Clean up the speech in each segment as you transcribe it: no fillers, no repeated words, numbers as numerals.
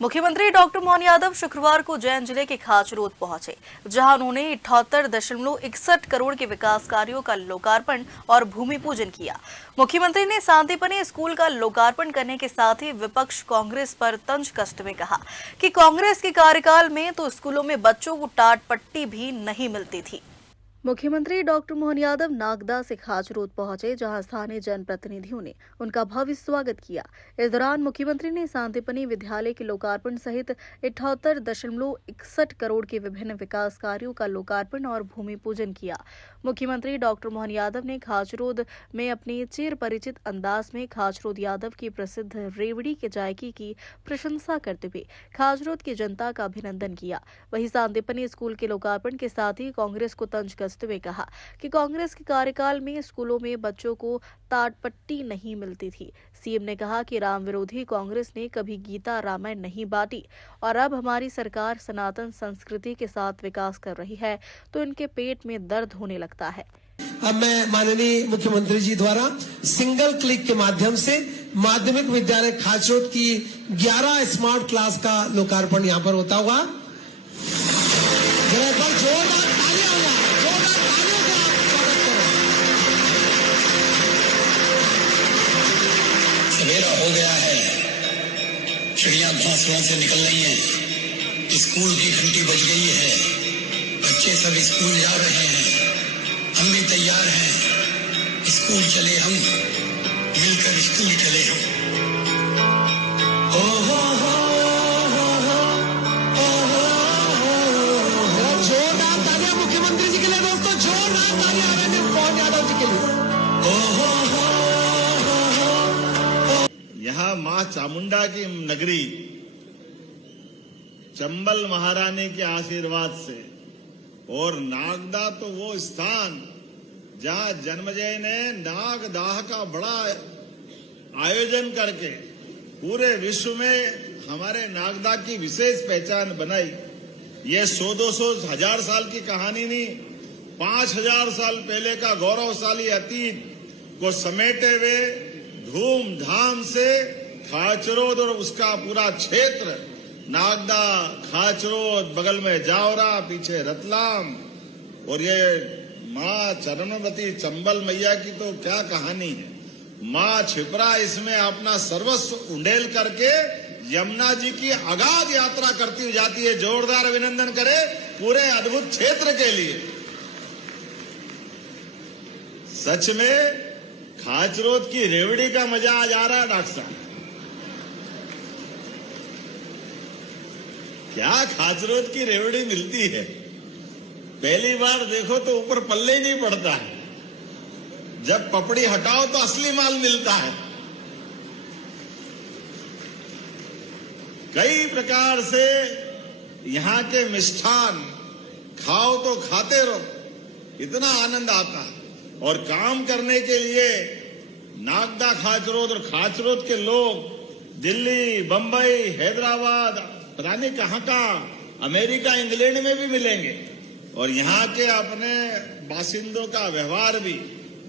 मुख्यमंत्री डॉक्टर मोहन यादव शुक्रवार को उज्जैन जिले के खाचरोद पहुंचे, जहां उन्होंने 78.61 करोड़ के विकास कार्यों का लोकार्पण और भूमि पूजन किया। मुख्यमंत्री ने सांदीपनि स्कूल का लोकार्पण करने के साथ ही विपक्ष कांग्रेस पर तंज कसते हुए कहा कि कांग्रेस के कार्यकाल में तो स्कूलों में बच्चों को टाट पट्टी भी नहीं मिलती थी। मुख्यमंत्री डॉक्टर मोहन यादव नागदा से खाचरोद पहुंचे, जहां स्थानीय जनप्रतिनिधियों ने उनका भव्य स्वागत किया। इस दौरान मुख्यमंत्री ने सांदीपनि विद्यालय के लोकार्पण सहित 78.61 करोड़ के विभिन्न विकास कार्यों का लोकार्पण और भूमि पूजन किया। मुख्यमंत्री डॉक्टर मोहन यादव ने खाचरोद में अपने चिर परिचित अंदाज में खाचरोद यादव की प्रसिद्ध रेवड़ी के जायके की प्रशंसा करते हुए खाचरोद की जनता का अभिनंदन किया। वहीं सांदीपनि स्कूल के लोकार्पण के साथ ही कांग्रेस को तंज कसते हुए कहा कि कांग्रेस के कार्यकाल में स्कूलों में बच्चों को टाट पट्टी नहीं मिलती थी। सीएम ने कहा कि राम विरोधी कांग्रेस ने कभी गीता रामायण नहीं बांटी और अब हमारी सरकार सनातन संस्कृति के साथ विकास कर रही है तो इनके पेट में दर्द होने लगता है। अब मैं माननीय मुख्यमंत्री जी द्वारा सिंगल क्लिक के माध्यम से माध्यमिक विद्यालय खाचरोद की 11 स्मार्ट क्लास का लोकार्पण यहाँ पर होता हुआ। सवेरा हो गया है, चिड़िया घोंसलों से निकल रही हैं, स्कूल की घंटी बज गई है, बच्चे सब स्कूल जा रहे हैं, हम भी तैयार हैं, स्कूल चले हम, मिलकर स्कूल चले हम। जोरदार तालियां मुख्यमंत्री जी के लिए दोस्तों, जोरदार तालियां आदरणीय मोहन यादव जी के लिए। यहाँ माँ चामुंडा की नगरी चंबल महारानी के आशीर्वाद से और नागदा तो वो स्थान जहाँ जन्मजय ने नागदाह का बड़ा आयोजन करके पूरे विश्व में हमारे नागदा की विशेष पहचान बनाई। ये 100-200 हजार साल की कहानी नहीं, 5000 साल पहले का गौरवशाली अतीत को समेटे हुए धूमधाम से खाचरोद और उसका पूरा क्षेत्र, नागदा, खाचरोद, बगल में जावरा, पीछे रतलाम, और ये माँ चरणवती चंबल मैया की तो क्या कहानी है। माँ छिपरा इसमें अपना सर्वस्व उंडेल करके यमुना जी की अगाध यात्रा करती हुई जाती है। जोरदार अभिनंदन करे पूरे अद्भुत क्षेत्र के लिए। सच में खाचरोद की रेवड़ी का मजा आज आ रहा है डॉक्टर साहब। क्या खाचरोद की रेवड़ी मिलती है, पहली बार देखो तो ऊपर पल्ले ही नहीं पड़ता है, जब पपड़ी हटाओ तो असली माल मिलता है। कई प्रकार से यहाँ के मिष्ठान खाओ तो खाते रहो, इतना आनंद आता है। और काम करने के लिए नागदा, खाचरोद और खाचरोद के लोग दिल्ली, बंबई, हैदराबाद, पता नहीं कहां का, अमेरिका, इंग्लैंड में भी मिलेंगे। और यहाँ के अपने बासिंदों का व्यवहार भी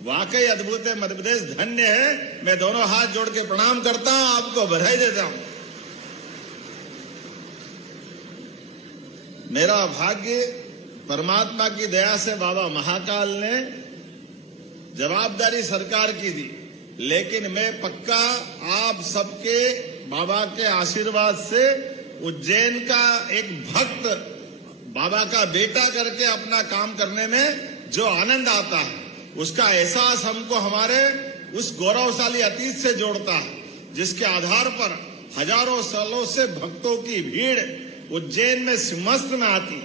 वाकई अद्भुत है। मध्य प्रदेश धन्य है। मैं दोनों हाथ जोड़ के प्रणाम करता हूं, आपको बधाई देता हूं। मेरा भाग्य परमात्मा की दया से बाबा महाकाल ने जवाबदारी सरकार की दी, लेकिन मैं पक्का आप सबके बाबा के आशीर्वाद से उज्जैन का एक भक्त बाबा का बेटा करके अपना काम करने में जो आनंद आता है, उसका एहसास हमको हमारे उस गौरवशाली अतीत से जोड़ता है, जिसके आधार पर हजारों सालों से भक्तों की भीड़ उज्जैन में सिंहस्थ में आती।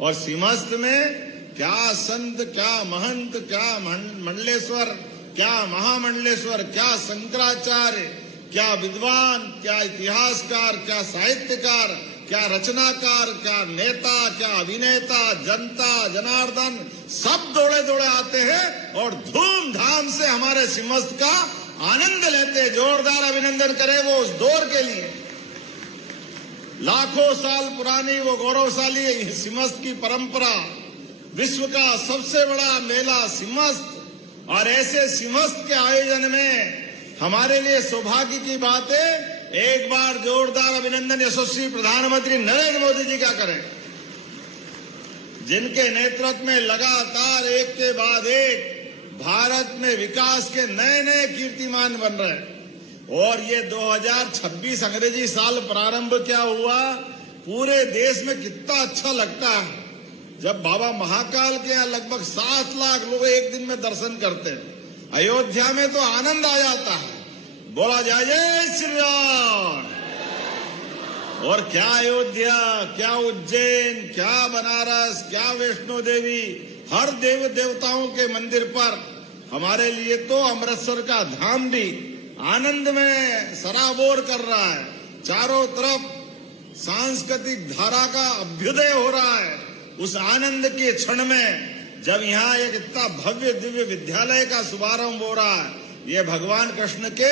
और सिंहस्थ में क्या संत, क्या महंत, क्या मंडलेश्वर, क्या महामंडलेश्वर, क्या शंकराचार्य, क्या विद्वान, क्या इतिहासकार, क्या साहित्यकार, क्या रचनाकार, क्या नेता, क्या अभिनेता, जनता, जनार्दन, सब दौड़े दौड़े आते हैं और धूमधाम से हमारे सिंहस्थ का आनंद लेते हैं। जोरदार अभिनंदन करें वो उस दौर के लिए। लाखों साल पुरानी वो गौरवशाली सिंहस्थ की परंपरा, विश्व का सबसे बड़ा मेला सिंहस्थ, और ऐसे सिंहस्थ के आयोजन में हमारे लिए सौभाग्य की बात है एक बार जोरदार अभिनंदन यशस्वी प्रधानमंत्री नरेंद्र मोदी जी का करें, जिनके नेतृत्व में लगातार एक के बाद एक भारत में विकास के नए नए कीर्तिमान बन रहे हैं। और ये 2026 अंग्रेजी साल प्रारंभ क्या हुआ, पूरे देश में कितना अच्छा लगता है जब बाबा महाकाल के यहाँ लगभग 7 लाख लोग एक दिन में दर्शन करते हैं। अयोध्या में तो आनंद आ जाता है, बोला जाए जय श्री राम। और क्या अयोध्या, क्या उज्जैन, क्या बनारस, क्या वैष्णो देवी, हर देव देवताओं के मंदिर पर हमारे लिए तो अमृतसर का धाम भी आनंद में सराबोर कर रहा है। चारों तरफ सांस्कृतिक धारा का अभ्युदय हो रहा है। उस आनंद के क्षण में जब यहाँ एक इतना भव्य दिव्य विद्यालय का शुभारंभ हो रहा है, ये भगवान कृष्ण के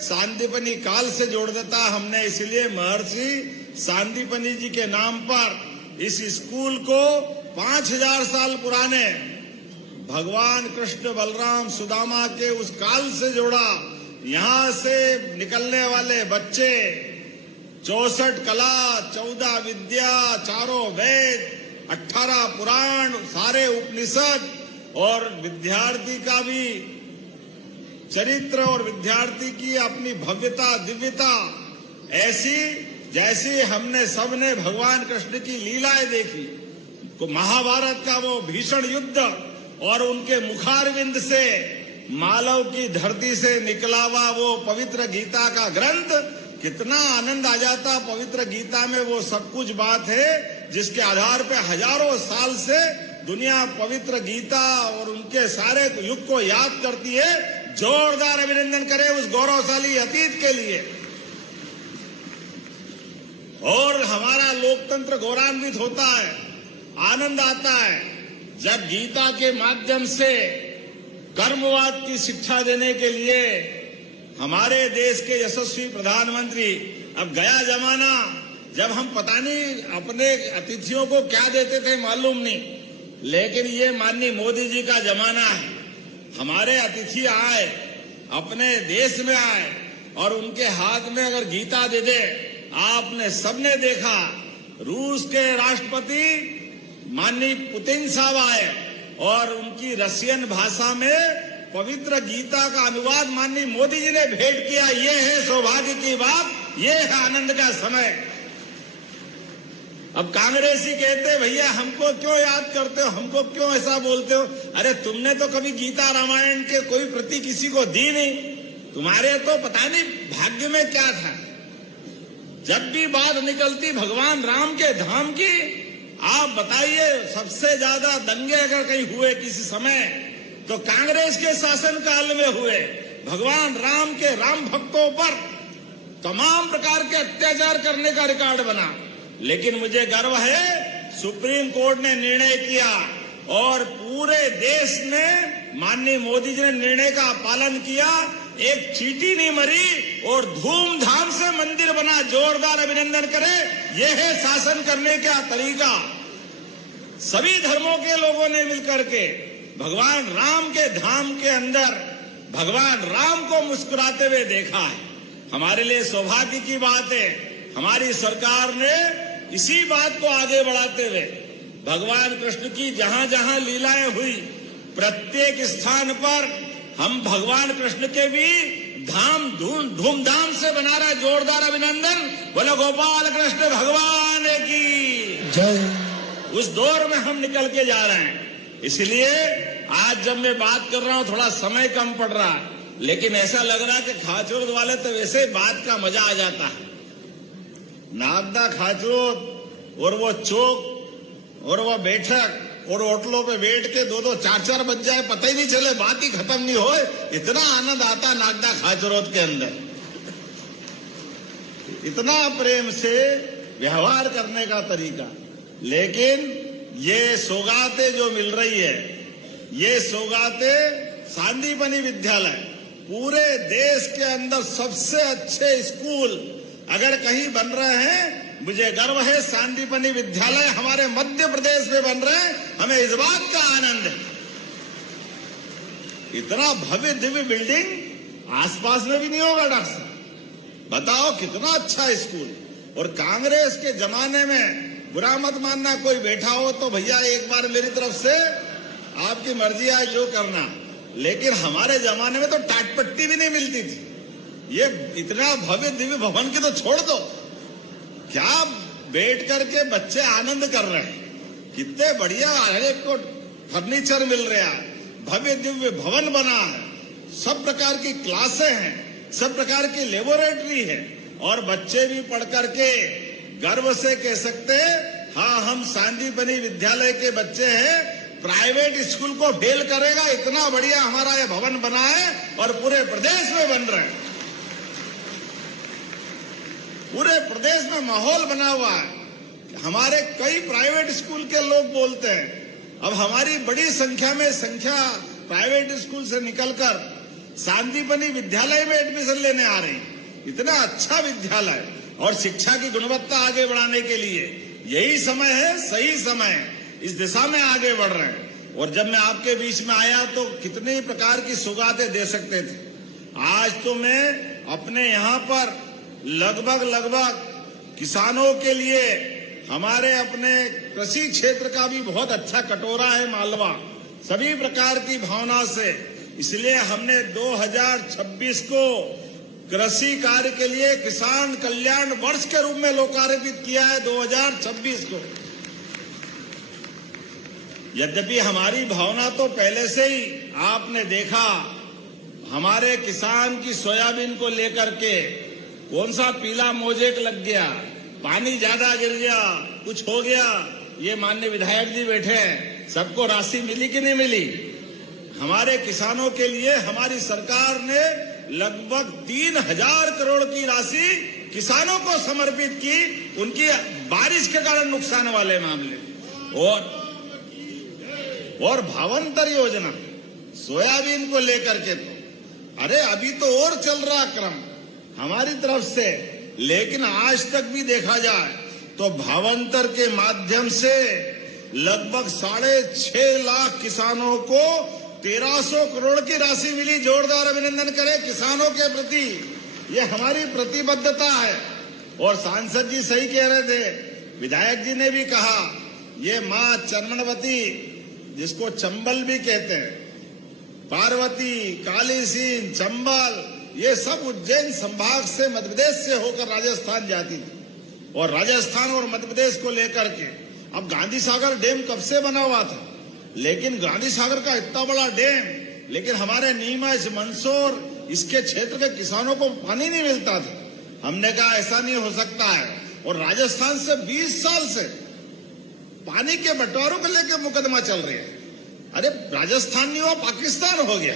सांदीपनी काल से जोड़ देता। हमने इसलिए महर्षि सांदीपनी जी के नाम पर इस स्कूल को 5000 साल पुराने भगवान कृष्ण बलराम सुदामा के उस काल से जोड़ा। यहाँ से निकलने वाले बच्चे 64 कला, 14 विद्या, 4 वेद, 18 पुराण, सारे उपनिषद और विद्यार्थी का भी चरित्र और विद्यार्थी की अपनी भव्यता दिव्यता ऐसी जैसी हमने सबने भगवान कृष्ण की लीलाएं देखी। को महाभारत का वो भीषण युद्ध और उनके मुखारविंद से मालव की धरती से निकला हुआ वो पवित्र गीता का ग्रंथ, कितना आनंद आ जाता। पवित्र गीता में वो सब कुछ बात है जिसके आधार पे हजारों साल से दुनिया पवित्र गीता और उनके सारे युग को याद करती है। जोरदार अभिनंदन करें उस गौरवशाली अतीत के लिए। और हमारा लोकतंत्र गौरवान्वित होता है, आनंद आता है जब गीता के माध्यम से कर्मवाद की शिक्षा देने के लिए हमारे देश के यशस्वी प्रधानमंत्री, अब गया जमाना जब हम पता नहीं अपने अतिथियों को क्या देते थे मालूम नहीं, लेकिन ये माननीय मोदी जी का जमाना है। हमारे अतिथि आए, अपने देश में आए और उनके हाथ में अगर गीता दे दे, आपने सबने देखा रूस के राष्ट्रपति माननीय पुतिन साहब आए और उनकी रशियन भाषा में पवित्र गीता का अनुवाद माननीय मोदी जी ने भेंट किया। ये है सौभाग्य की बात, ये है आनंद का समय। अब कांग्रेसी कहते भैया हमको क्यों याद करते हो, हमको क्यों ऐसा बोलते हो। अरे तुमने तो कभी गीता रामायण के कोई प्रति किसी को दी नहीं, तुम्हारे तो पता नहीं भाग्य में क्या था। जब भी बात निकलती भगवान राम के धाम की, आप बताइए सबसे ज्यादा दंगे अगर कहीं हुए किसी समय तो कांग्रेस के शासन काल में हुए। भगवान राम के राम भक्तों पर तमाम प्रकार के अत्याचार करने का रिकॉर्ड बना। लेकिन मुझे गर्व है सुप्रीम कोर्ट ने निर्णय किया और पूरे देश में माननीय मोदी जी ने निर्णय का पालन किया। एक चींटी नहीं मरी और धूमधाम से मंदिर बना। जोरदार अभिनंदन करें, यह है शासन करने का तरीका। सभी धर्मों के लोगों ने मिलकर के भगवान राम के धाम के अंदर भगवान राम को मुस्कुराते हुए देखा है। हमारे लिए सौभाग्य की बात है, हमारी सरकार ने इसी बात को आगे बढ़ाते हुए भगवान कृष्ण की जहां जहां लीलाएं हुई, प्रत्येक स्थान पर हम भगवान कृष्ण के भी धाम धूमधाम से बना रहा है। जोरदार अभिनंदन, बोलो गोपाल कृष्ण भगवान की जय। उस दौर में हम निकल के जा रहे हैं। इसलिए आज जब मैं बात कर रहा हूं थोड़ा समय कम पड़ रहा है, लेकिन ऐसा लग रहा है कि खाचरोद वाले तो वैसे ही बात का मजा आ जाता है। नागदा खाचरोद और वो चौक और वो बैठक और होटलों पे बैठ के 2-2 4-4 बज जाए, पता ही नहीं चले, बात ही खत्म नहीं हो। इतना आनंद आता नागदा खाचरोद के अंदर, इतना प्रेम से व्यवहार करने का तरीका। लेकिन ये सौगातें जो मिल रही है, ये सौगातें सांदीपनी विद्यालय पूरे देश के अंदर सबसे अच्छे स्कूल अगर कहीं बन रहे हैं, मुझे गर्व है सांदीपनी विद्यालय हमारे मध्य प्रदेश में बन रहे हैं। हमें इस बात का आनंद है। इतना भव्य दिव्य बिल्डिंग आसपास में भी नहीं होगा डॉक्टर साहब। बताओ कितना अच्छा स्कूल। और कांग्रेस के जमाने में, बुरा मत मानना कोई बैठा हो तो भैया, एक बार मेरी तरफ से आपकी मर्जी है जो करना, लेकिन हमारे जमाने में तो टाटपट्टी भी नहीं मिलती थी। ये इतना भव्य दिव्य भवन की तो छोड़ दो, क्या बैठ करके बच्चे आनंद कर रहे हैं, कितने बढ़िया हरेक को फर्नीचर मिल रहा है, भव्य दिव्य भवन बना है, सब प्रकार की क्लासें हैं, सब प्रकार की लेबोरेटरी है, और बच्चे भी पढ़ करके गर्व से कह सकते हैं, हाँ हम सांदीपनि विद्यालय के बच्चे हैं, प्राइवेट स्कूल को फेल करेगा, इतना बढ़िया हमारा ये भवन बना है, और पूरे प्रदेश में बन रहा है, पूरे प्रदेश में माहौल बना हुआ है। हमारे कई प्राइवेट स्कूल के लोग बोलते हैं, अब हमारी बड़ी संख्या प्राइवेट स्कूल से निकलकर सांदीपनि विद्यालय में एडमिशन लेने आ रहे हैं। इतना अच्छा विद्यालय और शिक्षा की गुणवत्ता आगे बढ़ाने के लिए यही समय है, सही समय है, इस दिशा में आगे बढ़ रहे हैं। और जब मैं आपके बीच में आया तो कितने प्रकार की सौगातें दे सकते थे। आज तो मैं अपने यहाँ पर लगभग किसानों के लिए हमारे अपने कृषि क्षेत्र का भी बहुत अच्छा कटोरा है मालवा, सभी प्रकार की भावना से, इसलिए हमने 2026 को कृषि कार्य के लिए किसान कल्याण वर्ष के रूप में लोकार्पित किया है 2026 को। यद्यपि हमारी भावना तो पहले से ही आपने देखा, हमारे किसान की सोयाबीन को लेकर के कौन सा पीला मोजेक लग गया, पानी ज्यादा गिर गया, कुछ हो गया, ये माननीय विधायक जी बैठे हैं, सबको राशि मिली कि नहीं मिली? हमारे किसानों के लिए हमारी सरकार ने लगभग 3000 करोड़ की राशि किसानों को समर्पित की, उनकी बारिश के कारण नुकसान वाले मामले। और भावांतर योजना सोयाबीन को लेकर के तो अरे अभी तो और चल रहा क्रम हमारी तरफ से, लेकिन आज तक भी देखा जाए तो भावांतर के माध्यम से लगभग 6.5 लाख किसानों को 1300 करोड़ की राशि मिली। जोरदार अभिनंदन करें किसानों के प्रति, ये हमारी प्रतिबद्धता है। और सांसद जी सही कह रहे थे, विधायक जी ने भी कहा, ये मां चरणवती जिसको चंबल भी कहते हैं, पार्वती, कालीसीन, चंबल, ये सब उज्जैन संभाग से मध्य प्रदेश से होकर राजस्थान जाती थी। और राजस्थान और मध्य प्रदेश को लेकर के अब गांधी सागर डैम कब से बना हुआ था, लेकिन गांधी सागर का इतना बड़ा डैम, लेकिन हमारे नीमच, मंदसौर इसके क्षेत्र के किसानों को पानी नहीं मिलता था। हमने कहा ऐसा नहीं हो सकता है, और राजस्थान से 20 साल से पानी के बंटवारों को लेकर मुकदमा चल रहा है। अरे राजस्थान नहीं हुआ, पाकिस्तान हो गया।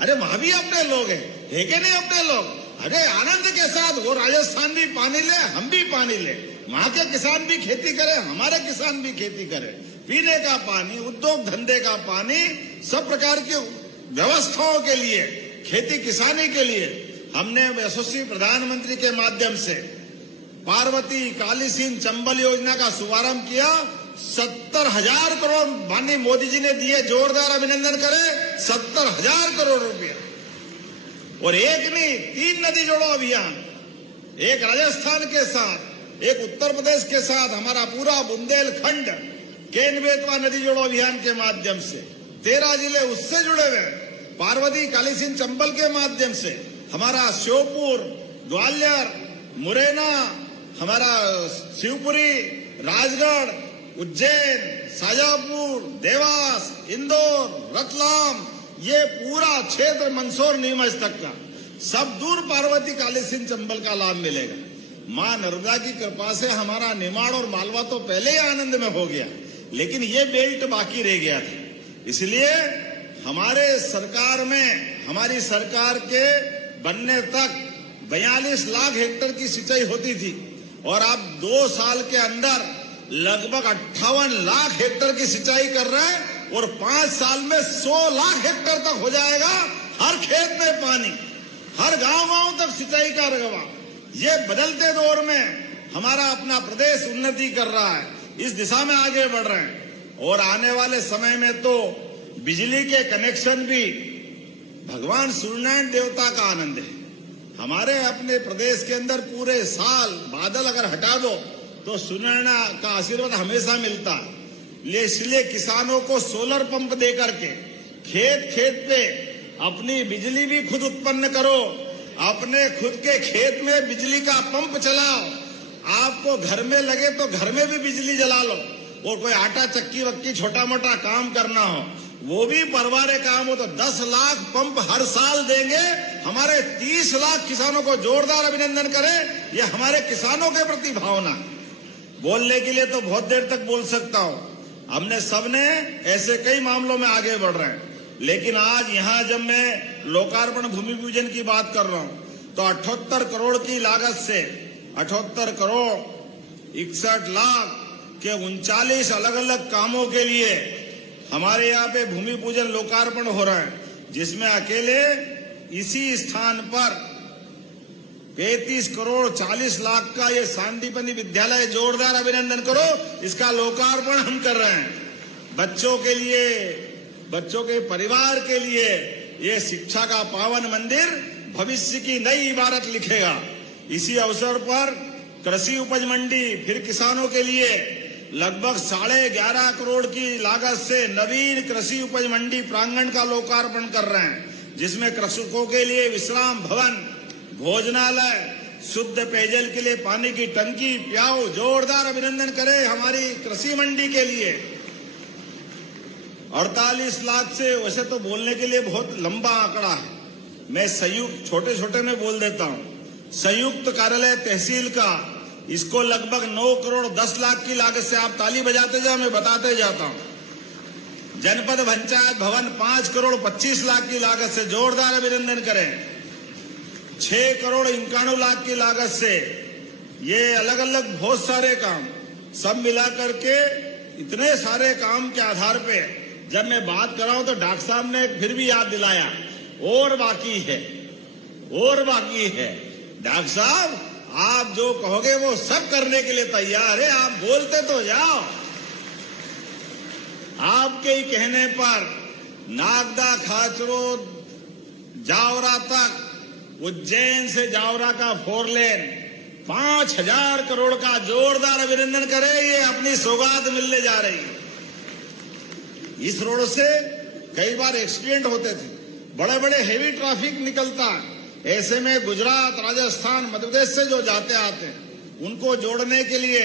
अरे वहां भी अपने लोग हैं, है कि नहीं अपने लोग? अरे आनंद के साथ वो राजस्थान भी पानी ले, हम भी पानी ले, वहां के किसान भी खेती करें, हमारे किसान भी खेती करें। पीने का पानी, उद्योग धंधे का पानी, सब प्रकार की व्यवस्थाओं के लिए, खेती किसानी के लिए हमने यशस्वी प्रधानमंत्री के माध्यम से पार्वती, कालीसीन, चंबल योजना का शुभारंभ किया। 70,000 करोड़ माननीय मोदी जी ने दिए, जोरदार अभिनंदन करें, 70,000 करोड़ रुपया। और एक नहीं, 3 नदी जोड़ो अभियान, एक राजस्थान के साथ, एक उत्तर प्रदेश के साथ, हमारा पूरा बुंदेलखंड केन बेतवा नदी जोड़ो अभियान के माध्यम से 13 जिले उससे जुड़े हुए, पार्वती, कालीसीन, चंबल के माध्यम से हमारा श्योपुर, ग्वालियर, मुरैना, हमारा शिवपुरी, राजगढ़, उज्जैन, शाजापुर, देवास, इंदौर, रतलाम, ये पूरा क्षेत्र मंदसौर, नीमच तक का सब दूर पार्वती, कालीसीन, चंबल का लाभ मिलेगा। मां नर्मदा की कृपा से हमारा निमाड़ और मालवा तो पहले ही आनंद में हो गया, लेकिन ये बेल्ट बाकी रह गया था। इसलिए हमारे सरकार में, हमारी सरकार के बनने तक 42 लाख हेक्टेयर की सिंचाई होती थी, और अब 2 साल के अंदर लगभग 58 लाख हेक्टेयर की सिंचाई कर रहे हैं, और 5 साल में 100 लाख हेक्टेयर तक हो जाएगा। हर खेत में पानी, हर गांव तक सिंचाई का रकबा। ये बदलते दौर में हमारा अपना प्रदेश उन्नति कर रहा है, इस दिशा में आगे बढ़ रहे हैं। और आने वाले समय में तो बिजली के कनेक्शन भी भगवान सूर्यनारायण देवता का आनंद है। हमारे अपने प्रदेश के अंदर पूरे साल बादल अगर हटा दो तो सुनहरा का आशीर्वाद हमेशा मिलता है। इसलिए किसानों को सोलर पंप दे करके खेत खेत पे अपनी बिजली भी खुद उत्पन्न करो, अपने खुद के खेत में बिजली का पंप चलाओ, आपको घर में लगे तो घर में भी बिजली जला लो, और कोई आटा चक्की वक्की छोटा मोटा काम करना हो वो भी परवारे काम हो तो 10 लाख पंप हर साल देंगे। हमारे 30 लाख किसानों को जोरदार अभिनंदन करें। ये हमारे किसानों के प्रति भावना। बोलने के लिए तो बहुत देर तक बोल सकता हूं, हमने सबने ऐसे कई मामलों में आगे बढ़ रहे हैं, लेकिन आज यहाँ जब मैं लोकार्पण भूमि पूजन की बात कर रहा हूं तो 78 करोड़ की लागत से 78 करोड़ 61 लाख के 39 अलग अलग कामों के लिए हमारे यहाँ पे भूमि पूजन लोकार्पण हो रहा है, जिसमें अकेले इसी स्थान पर 35 करोड़ 40 लाख का ये सांदीपनि विद्यालय, जोरदार अभिनंदन करो, इसका लोकार्पण हम कर रहे हैं। बच्चों के लिए, बच्चों के परिवार के लिए ये शिक्षा का पावन मंदिर भविष्य की नई इबारत लिखेगा। इसी अवसर पर कृषि उपज मंडी फिर किसानों के लिए लगभग 11.5 करोड़ की लागत से नवीन कृषि उपज मंडी प्रांगण का लोकार्पण कर रहे हैं, जिसमें कृषकों के लिए विश्राम भवन, भोजनालय, शुद्ध पेयजल के लिए पानी की टंकी, प्याऊ। जोरदार अभिनंदन करें हमारी कृषि मंडी के लिए। 48 लाख से, वैसे तो बोलने के लिए बहुत लंबा आंकड़ा है, मैं संयुक्त छोटे छोटे में बोल देता हूं। संयुक्त कार्यालय तहसील का, इसको लगभग 9 करोड़ 10 लाख की लागत से, आप ताली बजाते जाओ मैं बताते जाता हूं। जनपद पंचायत भवन 5 करोड़ 25 लाख की लागत से, जोरदार अभिनंदन करें। 6 करोड़ 51 लाख की लागत से ये अलग अलग बहुत सारे काम, सब मिला करके इतने सारे काम के आधार पे जब मैं बात कर रहा हूं तो डॉक्टर साहब ने फिर भी याद दिलाया, और बाकी है, और बाकी है। डॉक्टर साहब आप जो कहोगे वो सब करने के लिए तैयार है, आप बोलते तो जाओ। आपके ही कहने पर नागदा खाचरोद जावरा तक, उज्जैन से जावरा का 4 लेन 5000 करोड़ का, जोरदार अभिनंदन करें, ये अपनी सौगात मिलने जा रही है। इस रोड से कई बार एक्सीडेंट होते थे, बड़े बड़े हेवी ट्रैफिक निकलता है, ऐसे में गुजरात, राजस्थान, मध्य प्रदेश से जो जाते आते हैं उनको जोड़ने के लिए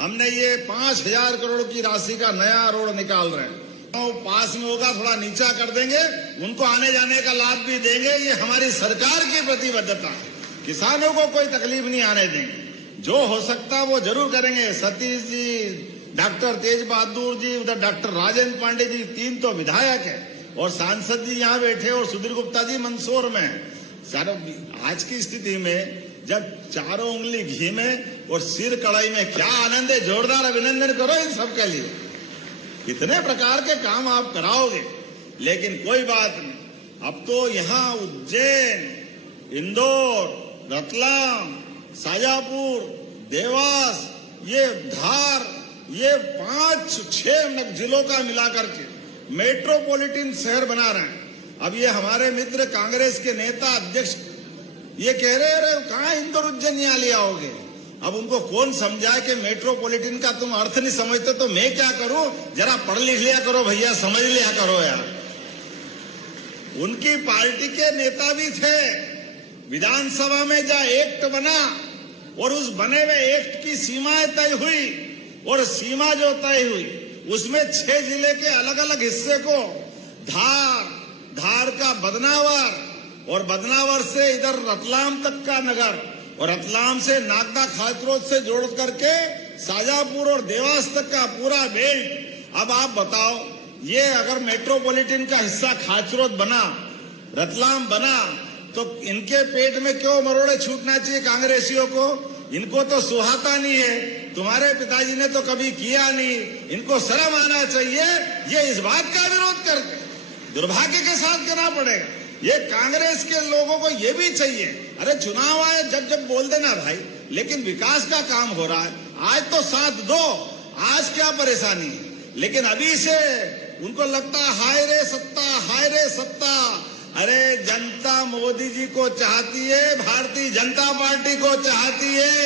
हमने ये 5000 करोड़ की राशि का नया रोड निकाल रहे हैं। तो पास में होगा, थोड़ा नीचा कर देंगे, उनको आने जाने का लाभ भी देंगे। ये हमारी सरकार की प्रतिबद्धता है, किसानों को कोई तकलीफ नहीं आने देंगे, जो हो सकता वो जरूर करेंगे। सतीश जी, डॉक्टर तेज बहादुर जी, उधर डॉक्टर राजेंद्र पांडे जी, 3 तो विधायक है, और सांसद जी यहाँ बैठे, और सुधीर गुप्ता जी मंदसौर में। आज की स्थिति में जब चारों उंगली घी में और सिर कढ़ाई में, क्या आनंद है। जोरदार अभिनंदन करो इन सब के लिए। कितने प्रकार के काम आप कराओगे, लेकिन कोई बात नहीं। अब तो यहाँ उज्जैन, इंदौर, रतलाम, शाजापुर, देवास, ये धार, ये 5-6 जिलों का मिलाकर के मेट्रोपॉलिटन शहर बना रहे हैं। अब ये हमारे मित्र कांग्रेस के नेता अध्यक्ष ये कह रहे हैं कहाँ इंदौर उज्जैन यहाँ ले आओगे। अब उनको कौन समझाए कि मेट्रोपॉलिटन का तुम अर्थ नहीं समझते तो मैं क्या करूं, जरा पढ़ लिख लिया करो भैया, समझ लिया करो यार। उनकी पार्टी के नेता भी थे, विधानसभा में जहाँ एक्ट बना और उस बने हुए एक्ट की सीमाएं तय हुई, और सीमा जो तय हुई उसमें 6 जिले के अलग अलग हिस्से को धार का बदनावर, और बदनावर से इधर रतलाम तक का नगर, और रतलाम से नागदा खाचरोद से जोड़ करके शाजापुर और देवास तक का पूरा बेल्ट। अब आप बताओ, ये अगर मेट्रोपॉलिटन का हिस्सा खाचरोद बना, रतलाम बना, तो इनके पेट में क्यों मरोड़े छूटना चाहिए कांग्रेसियों को? इनको तो सुहाता नहीं है, तुम्हारे पिताजी ने तो कभी किया नहीं, इनको शर्म आना चाहिए। ये इस बात का विरोध करके दुर्भाग्य के साथ कहना पड़ेगा, ये कांग्रेस के लोगों को ये भी चाहिए, अरे चुनाव आए जब बोल देना भाई, लेकिन विकास का काम हो रहा है, आज तो साथ दो, आज क्या परेशानी है। लेकिन अभी से उनको लगता है हाय रे सत्ता, हाय रे सत्ता, अरे जनता मोदी जी को चाहती है, भारतीय जनता पार्टी को चाहती है।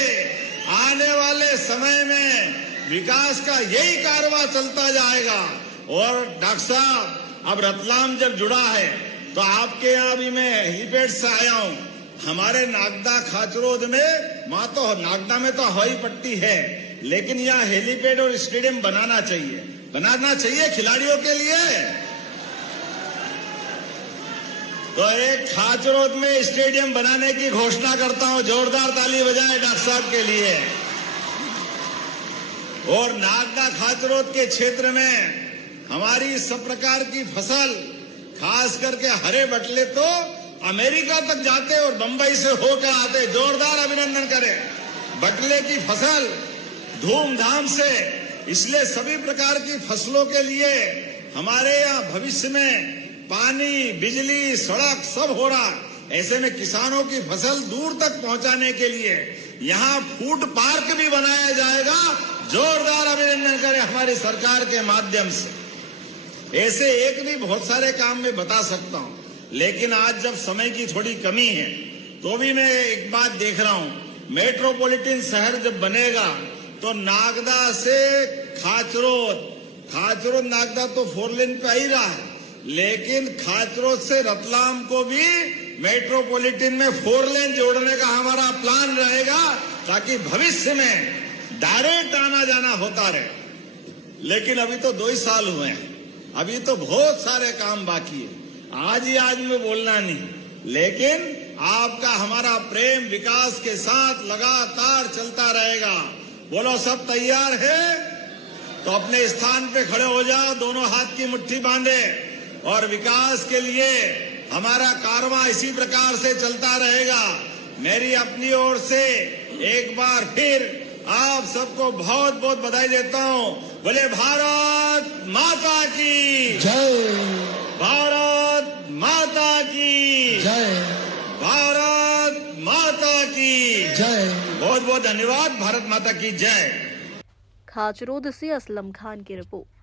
आने वाले समय में विकास का यही कारवां चलता जाएगा। और डॉक्टर साहब, अब रतलाम जब जुड़ा है तो आपके यहाँ भी मैं हेलीपैड से आया हूँ। हमारे नागदा खाचरोद में, वहां तो नागदा में तो हवाई पट्टी है, लेकिन यहाँ हेलीपैड और स्टेडियम बनाना चाहिए खिलाड़ियों के लिए। तो एक खाचरोद में स्टेडियम बनाने की घोषणा करता हूं। जोरदार ताली बजाएं डॉक्टर साहब के लिए। और नागदा खाचरोद के क्षेत्र में हमारी सब प्रकार की फसल, खास करके हरे बटले तो अमेरिका तक जाते और बंबई से होकर आते। जोरदार अभिनंदन करें। बटले की फसल धूमधाम से, इसलिए सभी प्रकार की फसलों के लिए हमारे यहाँ भविष्य में पानी, बिजली, सड़क सब हो रहा है। ऐसे में किसानों की फसल दूर तक पहुंचाने के लिए यहाँ फूड पार्क भी बनाया जाएगा। जोरदार अभिनंदन करें हमारी सरकार के माध्यम से। ऐसे एक नहीं बहुत सारे काम मैं बता सकता हूँ, लेकिन आज जब समय की थोड़ी कमी है तो भी मैं एक बात देख रहा हूँ। मेट्रोपॉलिटन शहर जब बनेगा तो नागदा से खाचरोद नागदा तो 4 लेन पे ही रहा है, लेकिन खाचरोद से रतलाम को भी मेट्रोपॉलिटन में 4 लेन जोड़ने का हमारा प्लान रहेगा, ताकि भविष्य में डायरेक्ट आना जाना होता रहे। लेकिन अभी तो 2 ही साल हुए हैं, अभी तो बहुत सारे काम बाकी है। आज में बोलना नहीं, लेकिन आपका हमारा प्रेम विकास के साथ लगातार चलता रहेगा। बोलो सब तैयार है? तो अपने स्थान पे खड़े हो जाओ, दोनों हाथ की मुट्ठी बांधे, और विकास के लिए हमारा कारवां इसी प्रकार से चलता रहेगा। मेरी अपनी ओर से एक बार फिर आप सबको बहुत बहुत बधाई देता हूँ। बोले भारत माता की जय, भारत माता की जय, भारत माता की जय। बहुत बहुत धन्यवाद। भारत माता की जय। खाचरोद से असलम खान की रिपोर्ट।